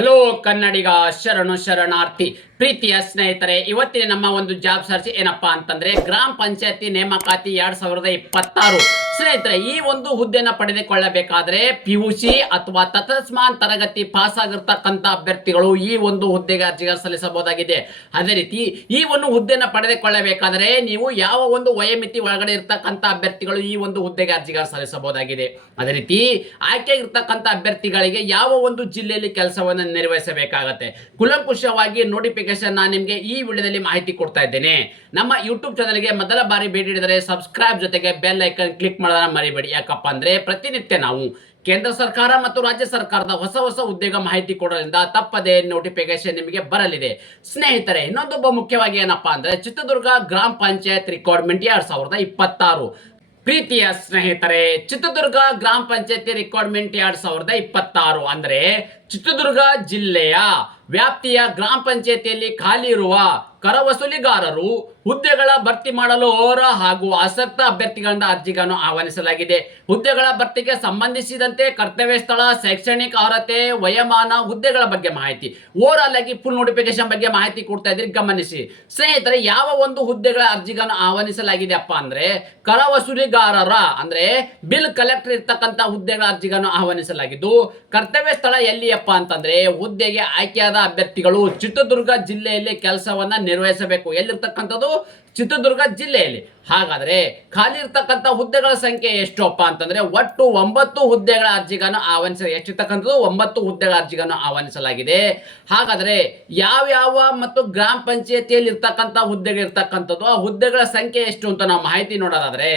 Hello ಕನ್ನಡಿಗ ಶರಣು ಶರಣಾರ್ಥಿ ಪ್ರೀತಿಯ ಸ್ನೇಹಿತರೆ, ಇವತ್ತಿನ ನಮ್ಮ ಒಂದು ಜಾಬ್ ಸರ್ಚ್ ಏನಪ್ಪಾ ಅಂತಂದ್ರೆ ಗ್ರಾಮ ಪಂಚಾಯತಿ ನೇಮಕಾತಿ 2026. ಸ್ನೇಹಿತರೆ, ಈ ಒಂದು ಹುದ್ದೆನ ಪಡೆದುಕೊಳ್ಳಬೇಕಾದ್ರೆ ಪಿಯುಸಿ ಅಥವಾ ತತ್ಸಮಾನ ತರಗತಿ ಪಾಸ್ ಆಗಿರ್ತಕ್ಕಂಥ ಅಭ್ಯರ್ಥಿಗಳು ಈ ಒಂದು ಹುದ್ದೆಗೆ ಅರ್ಜಿಗಳನ್ನು ಸಲ್ಲಿಸಬಹುದಾಗಿದೆ. ಅದೇ ರೀತಿ ಈ ಒಂದು ಹುದ್ದೆನ ಪಡೆದುಕೊಳ್ಳಬೇಕಾದ್ರೆ ನೀವು ಯಾವ ಒಂದು ವಯೋಮಿತಿ ಒಳಗಡೆ ಇರ್ತಕ್ಕಂಥ ಅಭ್ಯರ್ಥಿಗಳು ಈ ಒಂದು ಹುದ್ದೆಗೆ ಅರ್ಜಿಗಳನ್ನು ಸಲ್ಲಿಸಬಹುದಾಗಿದೆ. ಅದೇ ರೀತಿ ಆಯ್ಕೆಗಿರ್ತಕ್ಕಂಥ ಅಭ್ಯರ್ಥಿಗಳಿಗೆ ಯಾವ ಒಂದು ಜಿಲ್ಲೆಯಲ್ಲಿ ಕೆಲಸವನ್ನು ನಿರ್ವಹಿಸಬೇಕಾಗತ್ತೆ, ಕುಲಂಕುಷವಾಗಿ ನೋಟಿಫಿಕೇಶನ್ ನಾನು ನಿಮಗೆ ಈ ವಿಡಿಯೋದಲ್ಲಿ ಮಾಹಿತಿ ಕೊಡ್ತಾ ಇದ್ದೇನೆ. ನಮ್ಮ ಯೂಟ್ಯೂಬ್ ಚಾನಲ್ಗೆ ಮೊದಲ ಬಾರಿ ಭೇಟಿ ನೀಡಿದರೆ ಸಬ್ಸ್ಕ್ರೈಬ್ ಜೊತೆಗೆ ಬೆಲ್ ಐಕನ್ ಕ್ಲಿಕ್ ಮಾಡೋದನ್ನ ಮರಿಬೇಡಿ. ಯಾಕಪ್ಪ ಅಂದ್ರೆ ಪ್ರತಿನಿತ್ಯ ನಾವು ಕೇಂದ್ರ ಸರ್ಕಾರ ಮತ್ತು ರಾಜ್ಯ ಸರ್ಕಾರದ ಹೊಸ ಹೊಸ ಉದ್ಯೋಗ ಮಾಹಿತಿ ಕೊಡೋದ್ರಿಂದ ತಪ್ಪದೇ ನೋಟಿಫಿಕೇಶನ್ ನಿಮಗೆ ಬರಲಿದೆ. ಸ್ನೇಹಿತರೆ, ಇನ್ನೊಂದು ಮುಖ್ಯವಾಗಿ ಏನಪ್ಪಾ ಅಂದ್ರೆ ಚಿತ್ರದುರ್ಗ ಗ್ರಾಮ ಪಂಚಾಯತ್ ರಿಕ್ವೈರ್ಮೆಂಟ್ 2026. ಪ್ರೀತಿಯ ಸ್ನೇಹಿತರೆ, ಚಿತ್ರದುರ್ಗ ಗ್ರಾಮ ಪಂಚಾಯತಿ ರಿಕ್ವೈರ್ಮೆಂಟ್ 2026 ಅಂದ್ರೆ ಚಿತ್ರದುರ್ಗ ಜಿಲ್ಲೆಯ ವ್ಯಾಪ್ತಿಯ ಗ್ರಾಮ ಪಂಚಾಯತಿಯಲ್ಲಿ ಖಾಲಿ ಇರುವ ಕರ ವಸೂಲಿಗಾರರು ಹುದ್ದೆಗಳ ಭರ್ತಿ ಮಾಡಲು ಅರ್ಹ ಹಾಗೂ ಆಸಕ್ತ ಅಭ್ಯರ್ಥಿಗಳಿಂದ ಅರ್ಜಿಗಳನ್ನು ಆಹ್ವಾನಿಸಲಾಗಿದೆ. ಹುದ್ದೆಗಳ ಭರ್ತಿಗೆ ಸಂಬಂಧಿಸಿದಂತೆ ಕರ್ತವ್ಯ ಸ್ಥಳ, ಶೈಕ್ಷಣಿಕ ಅರ್ಹತೆ, ವಯೋಮಾನ, ಹುದ್ದೆಗಳ ಬಗ್ಗೆ ಮಾಹಿತಿ, ಓವರ್ ಆಗಿ ಫುಲ್ ನೋಟಿಫಿಕೇಶನ್ ಬಗ್ಗೆ ಮಾಹಿತಿ ಕೊಡ್ತಾ ಇದ್ರಿ, ಗಮನಿಸಿ. ಸ್ನೇಹಿತರೆ, ಯಾವ ಒಂದು ಹುದ್ದೆಗಳ ಅರ್ಜಿಗಳನ್ನು ಆಹ್ವಾನಿಸಲಾಗಿದೆ ಅಪ್ಪ ಅಂದ್ರೆ ಕರ ವಸೂಲಿಗಾರರ ಅಂದ್ರೆ ಬಿಲ್ ಕಲೆಕ್ಟರ್ ಇರ್ತಕ್ಕಂಥ ಹುದ್ದೆಗಳ ಅರ್ಜಿಗಳನ್ನು ಆಹ್ವಾನಿಸಲಾಗಿದ್ದು, ಕರ್ತವ್ಯ ಸ್ಥಳ ಎಲ್ಲಿಯಪ್ಪ ಅಂತಂದ್ರೆ ಹುದ್ದೆಗೆ ಆಯ್ಕೆಯಾದ ಅಭ್ಯರ್ಥಿಗಳು ಚಿತ್ರದುರ್ಗ ಜಿಲ್ಲೆಯಲ್ಲಿ ಕೆಲಸವನ್ನ ನಿರ್ವಹಿಸಬೇಕು. ಎಲ್ಲಿರ್ತಕ್ಕಂಥದ್ದು? ಚಿತ್ರದುರ್ಗ ಜಿಲ್ಲೆಯಲ್ಲಿ. ಹಾಗಾದ್ರೆ ಖಾಲಿ ಇರ್ತಕ್ಕಂಥ ಹುದ್ದೆಗಳ ಸಂಖ್ಯೆ ಎಷ್ಟಪ್ಪ ಅಂತಂದ್ರೆ ಒಟ್ಟು 9 ಹುದ್ದೆಗಳ ಅರ್ಜಿಗಳನ್ನು ಎಷ್ಟಿರ್ತಕ್ಕಂಥದ್ದು 9 ಹುದ್ದೆಗಳ ಅರ್ಜಿಗಳನ್ನು ಆಹ್ವಾನಿಸಲಾಗಿದೆ. ಹಾಗಾದ್ರೆ ಯಾವ ಮತ್ತು ಗ್ರಾಮ ಪಂಚಾಯತಿಯಲ್ಲಿ ಇರ್ತಕ್ಕಂಥ ಹುದ್ದೆಗಳಿರ್ತಕ್ಕಂಥದ್ದು ಆ ಹುದ್ದೆಗಳ ಸಂಖ್ಯೆ ಎಷ್ಟು ಅಂತ ನಾವು ಮಾಹಿತಿ ನೋಡೋದಾದ್ರೆ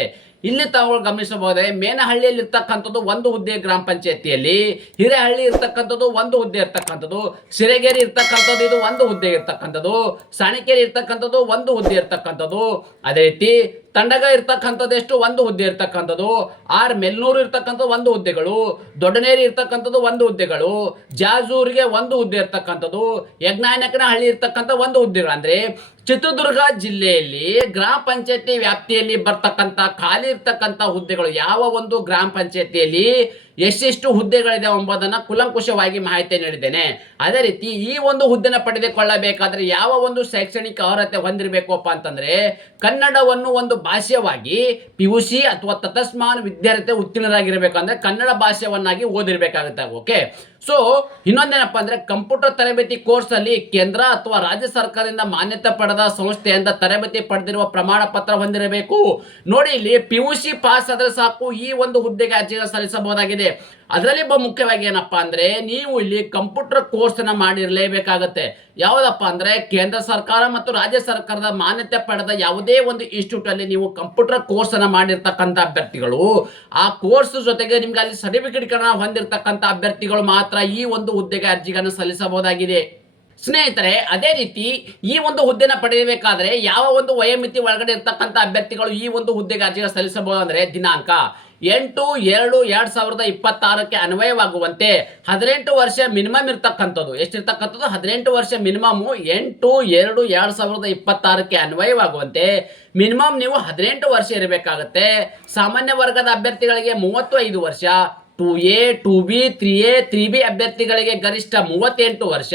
ಇಲ್ಲಿ ತಾವು ಗಮನಿಸಬಹುದೇ, ಮೇನಹಳ್ಳಿಯಲ್ಲಿ ಇರ್ತಕ್ಕಂಥದ್ದು 1 ಹುದ್ದೆ ಗ್ರಾಮ ಪಂಚಾಯತಿಯಲ್ಲಿ, ಹಿರೇಹಳ್ಳಿ ಇರ್ತಕ್ಕಂಥದ್ದು 1 ಹುದ್ದೆ ಇರ್ತಕ್ಕಂಥದ್ದು, ಸಿರಗೇರಿ ಇರ್ತಕ್ಕಂಥದ್ದು ಇದು 1 ಹುದ್ದೆ ಇರ್ತಕ್ಕಂಥದ್ದು, ಸಾಣಿಕೇರಿ ಇರ್ತಕ್ಕಂಥದ್ದು 1 ಹುದ್ದೆ ಇರ್ತಕ್ಕಂಥದ್ದು, ಅದೇ ರೀತಿ ತಂಡಗ ಇರ್ತಕ್ಕಂಥದ್ದು ಎಷ್ಟು 1 ಹುದ್ದೆ ಇರ್ತಕ್ಕಂಥದ್ದು, ಆರ್ ಮೆಲ್ನೂರು ಇರ್ತಕ್ಕಂಥದ್ದು 1 ಹುದ್ದೆಗಳು, ದೊಡ್ಡನೇರಿ ಇರ್ತಕ್ಕಂಥದ್ದು 1 ಹುದ್ದೆಗಳು, ಜಾಜೂರಿಗೆ 1 ಹುದ್ದೆ ಇರ್ತಕ್ಕಂಥದ್ದು, ಯಜ್ಞಾಯನಕನಹಳ್ಳಿ ಇರ್ತಕ್ಕಂಥ 1 ಹುದ್ದೆಗಳು. ಅಂದ್ರೆ ಚಿತ್ರದುರ್ಗ ಜಿಲ್ಲೆಯಲ್ಲಿ ಗ್ರಾಮ ಪಂಚಾಯತಿ ವ್ಯಾಪ್ತಿಯಲ್ಲಿ ಬರ್ತಕ್ಕಂಥ ಖಾಲಿ ಇರ್ತಕ್ಕಂಥ ಹುದ್ದೆಗಳು ಯಾವ ಒಂದು ಗ್ರಾಮ ಪಂಚಾಯತಿಯಲ್ಲಿ ಎಷ್ಟೆಷ್ಟು ಹುದ್ದೆಗಳಿದೆ ಎಂಬುದನ್ನು ಕುಲಂಕುಷವಾಗಿ ಮಾಹಿತಿ ನೀಡಿದ್ದೇನೆ. ಅದೇ ರೀತಿ ಈ ಒಂದು ಹುದ್ದೆನ ಪಡೆದುಕೊಳ್ಳಬೇಕಾದ್ರೆ ಯಾವ ಒಂದು ಶೈಕ್ಷಣಿಕ ಅರ್ಹತೆ ಹೊಂದಿರಬೇಕಪ್ಪ ಅಂತಂದ್ರೆ ಕನ್ನಡವನ್ನು ಒಂದು ಭಾಷೆಯಾಗಿ ಪಿಯುಸಿ ಅಥವಾ ತತ್ಸಮಾನ ವಿದ್ಯಾರ್ಥಿ ಉತ್ತೀರ್ಣರಾಗಿರ್ಬೇಕಂದ್ರೆ ಕನ್ನಡ ಭಾಷೆಯನ್ನಾಗಿ ಓದಿರ್ಬೇಕಾಗುತ್ತೆ. ಓಕೆ, ಸೊ ಇನ್ನೊಂದೇನಪ್ಪ ಅಂದ್ರೆ ಕಂಪ್ಯೂಟರ್ ತರಬೇತಿ ಕೋರ್ಸ್ ಅಲ್ಲಿ ಕೇಂದ್ರ ಅಥವಾ ರಾಜ್ಯ ಸರ್ಕಾರದಿಂದ ಮಾನ್ಯತೆ ಪಡೆದ ಸಂಸ್ಥೆಯಿಂದ ತರಬೇತಿ ಪಡೆದಿರುವ ಪ್ರಮಾಣ ಪತ್ರ ಹೊಂದಿರಬೇಕು. ನೋಡಿ, ಇಲ್ಲಿ ಪಿಯುಸಿ ಪಾಸ್ ಆದ್ರೆ ಸಾಕು ಈ ಒಂದು ಹುದ್ದೆಗೆ ಅರ್ಜಿಗಳನ್ನು ಸಲ್ಲಿಸಬಹುದಾಗಿದೆ. ಅದರಲ್ಲಿ ಮುಖ್ಯವಾಗಿ ಏನಪ್ಪಾ ಅಂದ್ರೆ ನೀವು ಇಲ್ಲಿ ಕಂಪ್ಯೂಟರ್ ಕೋರ್ಸ್ ಅನ್ನ ಮಾಡಿರಲೇಬೇಕಾಗತ್ತೆ. ಯಾವುದಪ್ಪ ಅಂದ್ರೆ ಕೇಂದ್ರ ಸರ್ಕಾರ ಮತ್ತು ರಾಜ್ಯ ಸರ್ಕಾರದ ಮಾನ್ಯತೆ ಪಡೆದ ಯಾವುದೇ ಒಂದು ಇನ್ಸ್ಟಿಟ್ಯೂಟ್ ಅಲ್ಲಿ ನೀವು ಕಂಪ್ಯೂಟರ್ ಕೋರ್ಸ್ ಅನ್ನ ಮಾಡಿರ್ತಕ್ಕಂಥ ಅಭ್ಯರ್ಥಿಗಳು, ಆ ಕೋರ್ಸ್ ಜೊತೆಗೆ ನಿಮ್ಗೆ ಅಲ್ಲಿ ಸರ್ಟಿಫಿಕೇಟ್ ಹೊಂದಿರತಕ್ಕಂಥ ಅಭ್ಯರ್ಥಿಗಳು ಮಾತ್ರ ಈ ಒಂದು ಹುದ್ದೆಗೆ ಅರ್ಜಿಗಳನ್ನು ಸಲ್ಲಿಸಬಹುದಾಗಿದೆ. ಸ್ನೇಹಿತರೆ, ಅದೇ ರೀತಿ ಈ ಒಂದು ಹುದ್ದೆನ ಪಡೆಯಬೇಕಾದ್ರೆ ಯಾವ ಒಂದು ವಯೋಮಿತಿ ಒಳಗಡೆ ಇರ್ತಕ್ಕಂಥ ಅಭ್ಯರ್ಥಿಗಳು ಈ ಒಂದು ಹುದ್ದೆಗೆ ಅರ್ಜಿಗಳನ್ನು ಸಲ್ಲಿಸಬಹುದು ಅಂದ್ರೆ ದಿನಾಂಕ 8/2/2026 ಅನ್ವಯವಾಗುವಂತೆ 18 ವರ್ಷ ಮಿನಿಮಮ್ ಇರ್ತಕ್ಕಂಥದ್ದು. ಎಷ್ಟಿರ್ತಕ್ಕಂಥದ್ದು? 18 ವರ್ಷ ಮಿನಿಮಮ್. 8/2/2026 ಅನ್ವಯವಾಗುವಂತೆ ಮಿನಿಮಮ್ ನೀವು 18 ವರ್ಷ ಇರಬೇಕಾಗುತ್ತೆ. ಸಾಮಾನ್ಯ ವರ್ಗದ ಅಭ್ಯರ್ಥಿಗಳಿಗೆ 35 ವರ್ಷ, 2A 2B 3A 3B ಅಭ್ಯರ್ಥಿಗಳಿಗೆ ಗರಿಷ್ಠ 38 ವರ್ಷ,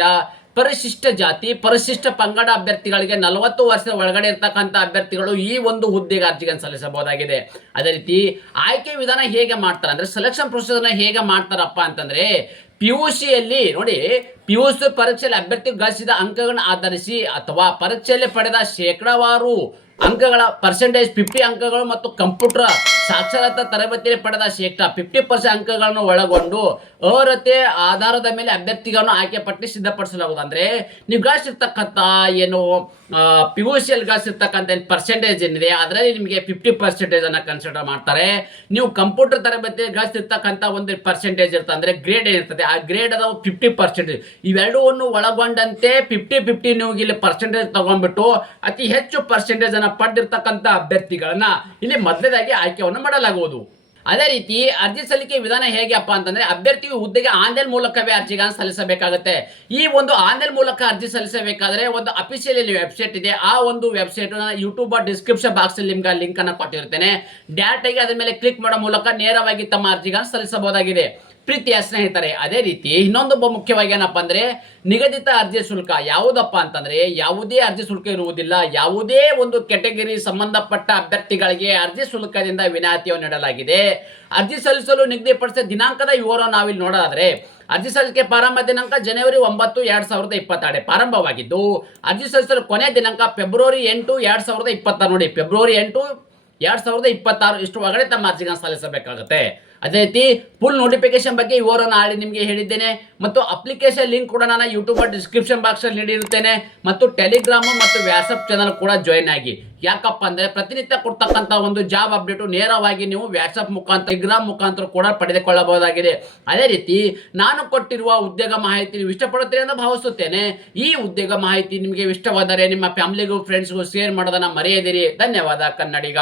ಪರಿಶಿಷ್ಟ ಜಾತಿ ಪರಿಶಿಷ್ಟ ಪಂಗಡ ಅಭ್ಯರ್ಥಿಗಳಿಗೆ 40 ವರ್ಷದ ಒಳಗಡೆ ಇರ್ತಕ್ಕಂಥ ಅಭ್ಯರ್ಥಿಗಳು ಈ ಒಂದು ಹುದ್ದೆಗೆ ಅರ್ಜಿಗಳನ್ನು ಸಲ್ಲಿಸಬಹುದಾಗಿದೆ. ಅದೇ ರೀತಿ ಆಯ್ಕೆ ವಿಧಾನ ಹೇಗೆ ಮಾಡ್ತಾರೆ ಅಂದ್ರೆ ಸೆಲೆಕ್ಷನ್ ಪ್ರೊಸೀಜರ್ನ ಹೇಗೆ ಮಾಡ್ತಾರಪ್ಪ ಅಂತಂದ್ರೆ ಪಿಯುಸಿಯಲ್ಲಿ ನೋಡಿ, ಪಿಯುಸಿ ಪರೀಕ್ಷೆಯಲ್ಲಿ ಅಭ್ಯರ್ಥಿ ಗಳಿಸಿದ ಅಂಕಗಳನ್ನು ಆಧರಿಸಿ ಅಥವಾ ಪರೀಕ್ಷೆಯಲ್ಲಿ ಪಡೆದ ಶೇಕಡಾವಾರು ಅಂಕಗಳ ಪರ್ಸೆಂಟೇಜ್ 50 ಅಂಕಗಳು ಮತ್ತು ಕಂಪ್ಯೂಟರ್ ಸಾಕ್ಷರತಾ ತರಬೇತಿಯಲ್ಲಿ ಪಡೆದ ಶೇಕಡಾ 50% ಅಂಕಗಳನ್ನು ಒಳಗೊಂಡು ಅರ್ಹತೆ ಆಧಾರದ ಮೇಲೆ ಅಭ್ಯರ್ಥಿಗಳನ್ನು ಆಯ್ಕೆ ಪಟ್ಟಿ ಸಿದ್ಧಪಡಿಸಲಾಗುವುದು. ಅಂದ್ರೆ ನೀವು ಗಳಿಸಿರ್ತಕ್ಕಂಥ ಏನು ಪಿಯುಸಿಯಲ್ಲಿ ಗಳಿಸಿರ್ತಕ್ಕಂಥ ಪರ್ಸೆಂಟೇಜ್ ಏನಿದೆ ಅದರಲ್ಲಿ ನಿಮಗೆ 50% ಅನ್ನ ಕನ್ಸಿಡರ್ ಮಾಡ್ತಾರೆ. ನೀವು ಕಂಪ್ಯೂಟರ್ ತರಬೇತಿ ಗಳಿಸಿರ್ತಕ್ಕಂಥ ಒಂದು ಪರ್ಸೆಂಟೇಜ್ ಇರ್ತದೆ, ಅಂದ್ರೆ ಗ್ರೇಡ್ ಏನಿರ್ತದೆ ಆ ಗ್ರೇಡ್ ಅದಾವ 50%. ಇವೆರಡನ್ನು ಒಳಗೊಂಡಂತೆ 50-50 ನೀವು ಇಲ್ಲಿ ಪರ್ಸೆಂಟೇಜ್ ತಗೊಂಡ್ಬಿಟ್ಟು ಅತಿ ಹೆಚ್ಚು ಪರ್ಸೆಂಟೇಜ್ ಅನ್ನ ಪಡೆದಿರ್ತಕ್ಕಂಥ ಅಭ್ಯರ್ಥಿಗಳನ್ನ ಇಲ್ಲಿ ಮೊದಲನೇದಾಗಿ ಆಯ್ಕೆಯನ್ನು ಮಾಡಲಾಗುವುದು. ಅದೇ ರೀತಿ ಅರ್ಜಿ ಸಲ್ಲಿಕೆ ವಿಧಾನ ಹೇಗೆಪ್ಪ ಅಂತಂದ್ರೆ ಅಭ್ಯರ್ಥಿಯು ಹುದ್ದೆಗೆ ಆನ್ಲೈನ್ ಮೂಲಕವೇ ಅರ್ಜಿಗಳನ್ನು ಸಲ್ಲಿಸಬೇಕಾಗುತ್ತೆ. ಈ ಒಂದು ಆನ್ಲೈನ್ ಮೂಲಕ ಅರ್ಜಿ ಸಲ್ಲಿಸಬೇಕಾದ್ರೆ ಒಂದು ಅಫಿಷಿಯಲ್ ವೆಬ್ಸೈಟ್ ಇದೆ. ಆ ಒಂದು ವೆಬ್ಸೈಟ್ ಯೂಟ್ಯೂಬ್ ಡಿಸ್ಕ್ರಿಪ್ಷನ್ ಬಾಕ್ಸ್ ಅಲ್ಲಿ ನಿಮ್ಗೆ ಲಿಂಕ್ ಅನ್ನು ಕೊಟ್ಟಿರ್ತೇನೆ. ಡೈರೆಕ್ಟ್ ಆಗಿ ಅದರ ಮೇಲೆ ಕ್ಲಿಕ್ ಮಾಡೋ ಮೂಲಕ ನೇರವಾಗಿ ತಮ್ಮ ಅರ್ಜಿಗಳನ್ನು ಸಲ್ಲಿಸಬಹುದಾಗಿದೆ. ಪ್ರೀತಿಯ ಸ್ನೇಹಿತರೆ, ಅದೇ ರೀತಿ ಇನ್ನೊಂದು ಮುಖ್ಯವಾಗಿ ಏನಪ್ಪಾ ಅಂದ್ರೆ ನಿಗದಿತ ಅರ್ಜಿ ಶುಲ್ಕ ಯಾವುದಪ್ಪ ಅಂತಂದ್ರೆ ಯಾವುದೇ ಅರ್ಜಿ ಶುಲ್ಕ ಇರುವುದಿಲ್ಲ. ಯಾವುದೇ ಒಂದು ಕೆಟಗರಿ ಸಂಬಂಧಪಟ್ಟ ಅಭ್ಯರ್ಥಿಗಳಿಗೆ ಅರ್ಜಿ ಶುಲ್ಕದಿಂದ ವಿನಾಯಿತಿಯನ್ನು ನೀಡಲಾಗಿದೆ. ಅರ್ಜಿ ಸಲ್ಲಿಸಲು ನಿಗದಿಪಡಿಸಿದ ದಿನಾಂಕದ ವಿವರ ನಾವಿಲ್ಲಿ ನೋಡೋದಾದ್ರೆ ಅರ್ಜಿ ಸಲ್ಲಿಕೆ ಪ್ರಾರಂಭ ದಿನಾಂಕ ಜನವರಿ 9, 2022 ಪ್ರಾರಂಭವಾಗಿದ್ದು ಅರ್ಜಿ ಸಲ್ಲಿಸಲು ಕೊನೆಯ ದಿನಾಂಕ ಫೆಬ್ರವರಿ 8, 2026. ನೋಡಿ, ಫೆಬ್ರವರಿ 8, 2026 ಇಷ್ಟು ಒಳಗಡೆ ತಮ್ಮ ಅರ್ಜಿಗಳನ್ನು ಸಲ್ಲಿಸಬೇಕಾಗುತ್ತೆ. ಅದೇ ರೀತಿ ಫುಲ್ ನೋಟಿಫಿಕೇಶನ್ ಬಗ್ಗೆ ವಿವರ ನಾಳೆ ನಿಮಗೆ ಹೇಳಿದ್ದೇನೆ ಮತ್ತು ಅಪ್ಲಿಕೇಶನ್ ಲಿಂಕ್ ಕೂಡ ನಾನು ಯೂಟ್ಯೂಬ್ ಡಿಸ್ಕ್ರಿಪ್ಷನ್ ಬಾಕ್ಸ್ ಅಲ್ಲಿ ನೀಡಿರುತ್ತೇನೆ ಮತ್ತು ಟೆಲಿಗ್ರಾಮ್ ಮತ್ತು ವಾಟ್ಸ್ಆಪ್ ಚಾನಲ್ ಕೂಡ ಜಾಯಿನ್ ಆಗಿ. ಯಾಕಪ್ಪ ಅಂದ್ರೆ ಪ್ರತಿನಿತ್ಯ ಕೊಡ್ತಕ್ಕಂಥ ಒಂದು ಜಾಬ್ ಅಪ್ಡೇಟ್ ನೇರವಾಗಿ ನೀವು ವಾಟ್ಸ್ಆಪ್ ಮುಖಾಂತರ ಟೆಲಿಗ್ರಾಮ್ ಮುಖಾಂತರ ಕೂಡ ಪಡೆದುಕೊಳ್ಳಬಹುದಾಗಿದೆ. ಅದೇ ರೀತಿ ನಾನು ಕೊಟ್ಟಿರುವ ಉದ್ಯೋಗ ಮಾಹಿತಿ ನೀವು ಇಷ್ಟಪಡುತ್ತೀರಿ ಎಂದು ಭಾವಿಸುತ್ತೇನೆ. ಈ ಉದ್ಯೋಗ ಮಾಹಿತಿ ನಿಮಗೆ ಇಷ್ಟವಾದರೆ ನಿಮ್ಮ ಫ್ಯಾಮಿಲಿಗೂ ಫ್ರೆಂಡ್ಸ್ಗೂ ಶೇರ್ ಮಾಡೋದನ್ನ ಮರೆಯದಿರಿ. ಧನ್ಯವಾದ ಕನ್ನಡಿಗ.